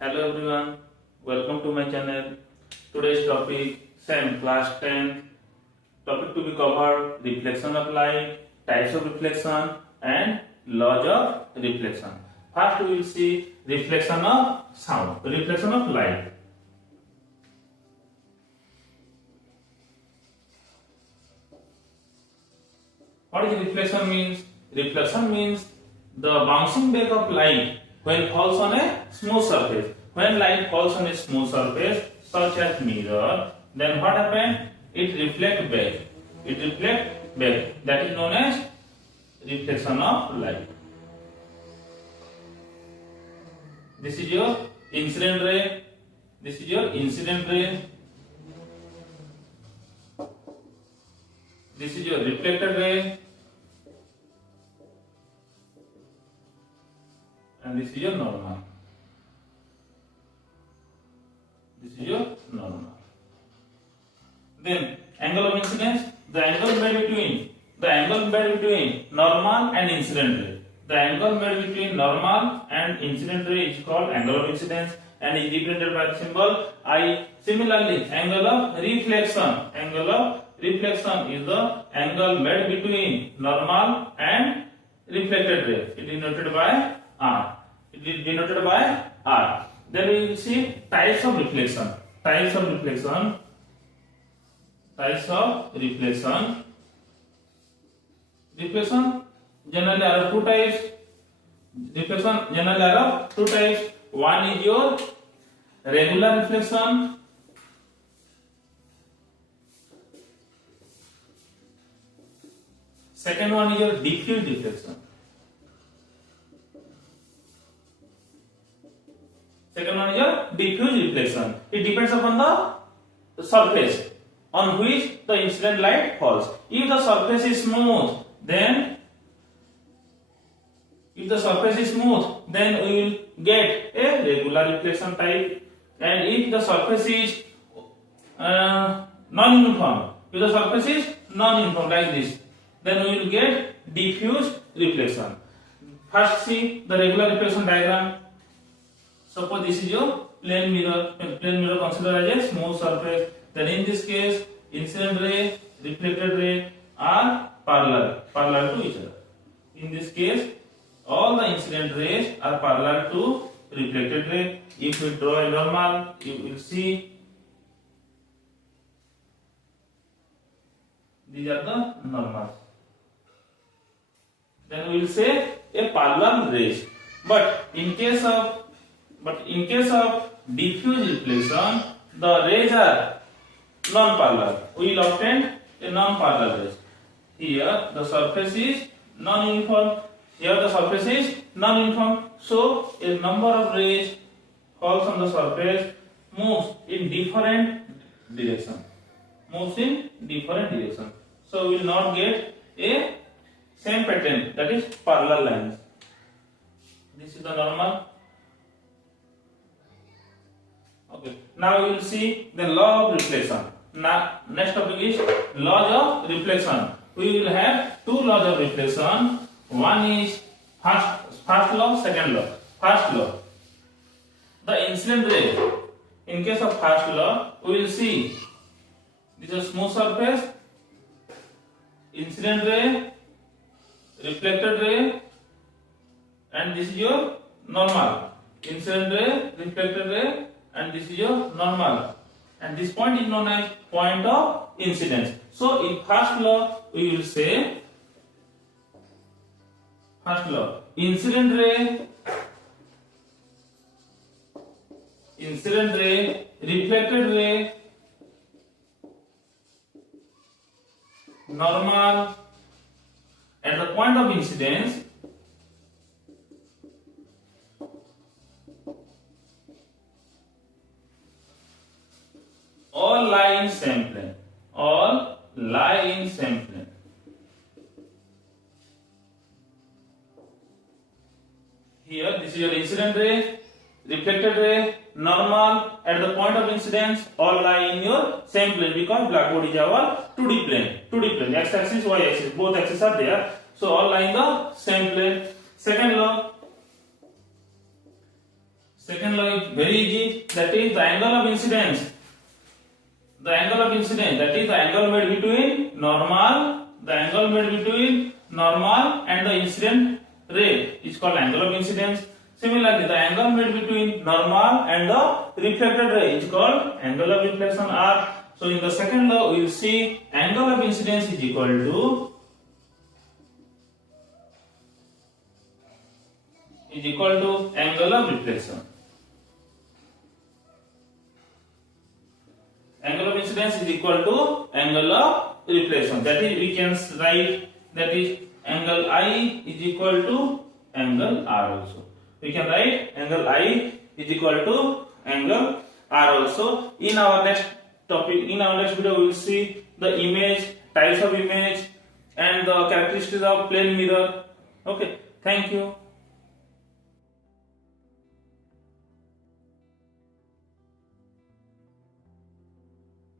Hello everyone, welcome to my channel. Today's topic, same class 10. Topic to be covered, reflection of light, types of reflection and laws of reflection. First we will see reflection of sound, reflection of light. What is reflection means? Reflection means the bouncing back of light when falls on a smooth surface. When light falls on a smooth surface such as mirror, then what happens? It reflects back. It reflects back. That is known as reflection of light. This is your incident ray. This is your incident ray. This is your reflected ray. And this is your normal. This is your normal. Then angle of incidence, the angle made between normal and incident ray. The angle made between normal and incident ray is called angle of incidence and is represented by the symbol I. Similarly, angle of reflection. Angle of reflection is the angle made between normal and reflected ray. It is denoted by R. It is denoted by R. Then we will see types of reflection. Types of reflection. Types of reflection. Reflection generally are of two types. Reflection generally are of two types. One is your regular reflection. Second one is your diffuse reflection. Second one is your diffuse reflection. It depends upon the surface on which the incident light falls. If the surface is smooth, then we will get a regular reflection type. And if the surface is non-uniform, like this, then we will get diffuse reflection. First, see the regular reflection diagram. Suppose this is your plane mirror. Plane mirror considered as a smooth surface. Then in this case, incident ray, reflected ray are parallel to each other. In this case, all the incident rays are parallel to reflected ray. If we draw a normal, you will see these are the normals. Then we will say a parallel rays. But in case of diffuse reflection, the rays are non-parallel. We will obtain a non-parallel rays. Here the surface is non-uniform. Here the surface is non-uniform. So a number of rays falls on the surface, moves in different direction. So we will not get a same pattern, that is parallel lines. This is the normal. Okay. Now we will see the law of reflection. Now next topic is laws of reflection. We will have two laws of reflection. One is first law, second law. First law, the incident ray. In case of first law, we will see this is a smooth surface, incident ray, reflected ray, and this is your normal. Incident ray, reflected ray, and this is your normal. And this point is known as point of incidence. So in first law, we will say first law, incident ray, reflected ray, normal, at the point of incidence, all lie in same plane. Here, this is your incident ray, reflected ray, normal, at the point of incidence, all lie in your same plane because blackboard is our 2D plane, x axis, y axis, both axes are there. So all lie in the same plane. Second law, Second law is very easy, that is the angle of incidence. The angle of incidence, that is the angle made between normal, the angle made between normal and the incident ray is called angle of incidence. Similarly, the angle made between normal and the reflected ray is called angle of reflection R. So in the second law, we will see angle of incidence is equal to angle of reflection. Angle of incidence is equal to angle of reflection. That is, we can write that is angle I is equal to angle R also. We can write angle I is equal to angle R also. In our next topic, in our next video, we will see the image, types of image, and the characteristics of plane mirror. Okay, thank you.